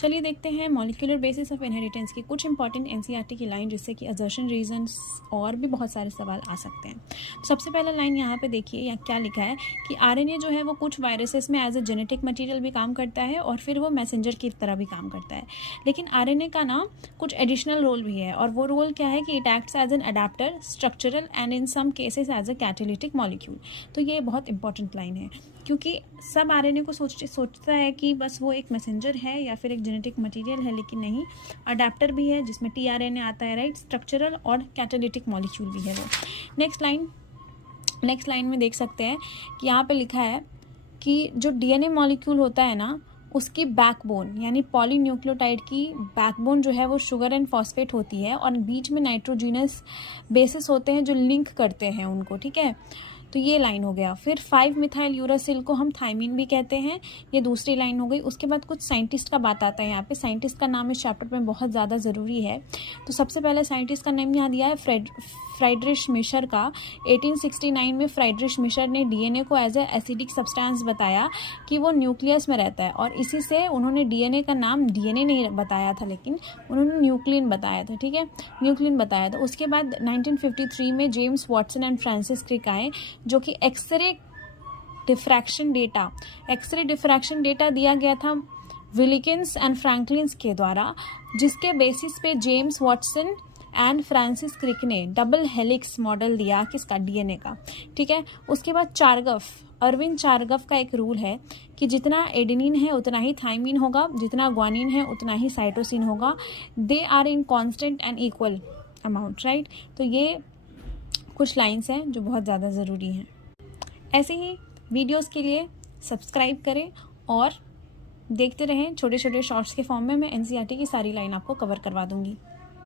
चलिए देखते हैं मॉलिक्यूलर बेसिस ऑफ इनहेरिटेंस की कुछ इंपॉर्टेंट एनसीईआरटी की लाइन, जिससे कि असर्शन, रीजंस और भी बहुत सारे सवाल आ सकते हैं। तो सबसे पहला लाइन यहाँ पे देखिए, यहाँ क्या लिखा है कि आरएनए जो है वो कुछ वायरसेस में एज ए जेनेटिक मटेरियल भी काम करता है और फिर वो मैसेंजर की तरह भी काम करता है। लेकिन आरएनए का ना कुछ एडिशनल रोल भी है, और वो रोल क्या है कि it acts as an adapter, structural and in some cases as a catalytic molecule. तो ये बहुत इंपॉर्टेंट लाइन है, क्योंकि सब आरएनए को सोचता है कि बस वो एक मैसेंजर है या फिर एक जेनेटिक मटेरियल है, लेकिन नहीं, अडेप्टर भी है जिसमें टीआरएनए आता है, राइट, स्ट्रक्चरल और कैटालिटिक मॉलिक्यूल भी है वो। नेक्स्ट लाइन में देख सकते हैं कि यहाँ पे लिखा है कि जो डीएनए मॉलिक्यूल होता है ना, उसकी बैकबोन यानी पॉलीन्यूक्लियोटाइड की बैकबोन जो है वो शुगर एंड फॉस्फेट होती है, और बीच में नाइट्रोजिनस बेसिस होते हैं जो लिंक करते हैं उनको, ठीक है। तो ये लाइन हो गया। फिर 5 मिथाइल यूरासिल को हम थाइमिन भी कहते हैं, ये दूसरी लाइन हो गई। उसके बाद कुछ साइंटिस्ट का बात आता है यहाँ पे। साइंटिस्ट का नाम इस चैप्टर में बहुत ज़्यादा ज़रूरी है। तो सबसे पहले साइंटिस्ट का नेम यहाँ दिया है फ्राइड्रिश मिशर का। 1869 में फ्राइड्रिश मिशर ने डीएनए को एज ए एसिडिक सब्सटेंस बताया कि वो न्यूक्लियस में रहता है, और इसी से उन्होंने डीएनए का नाम डीएनए नहीं बताया था, लेकिन उन्होंने न्यूक्लियन बताया था, ठीक है, न्यूक्लियन बताया था। उसके बाद 1953 में James Watson and Francis Crick आए, जो कि एक्सरे डिफ्रैक्शन डेटा दिया गया था विलिकिंस एंड फ्रैंकलिन्स के द्वारा, जिसके बेसिस पे James Watson and Francis Crick ने डबल हेलिक्स मॉडल दिया किसका, डीएनए का, ठीक है। उसके बाद अरविंद चारगफ का एक रूल है कि जितना एडेनिन है उतना ही थाइमिन होगा, जितना ग्वानिन है उतना ही साइटोसिन होगा, they are in constant and equal amount, right. तो ये कुछ लाइंस हैं जो बहुत ज़्यादा ज़रूरी हैं। ऐसे ही वीडियोस के लिए सब्सक्राइब करें और देखते रहें छोटे छोटे शॉर्ट्स के फॉर्म में। मैं एनसीईआरटी की सारी लाइन आपको कवर करवा दूंगी।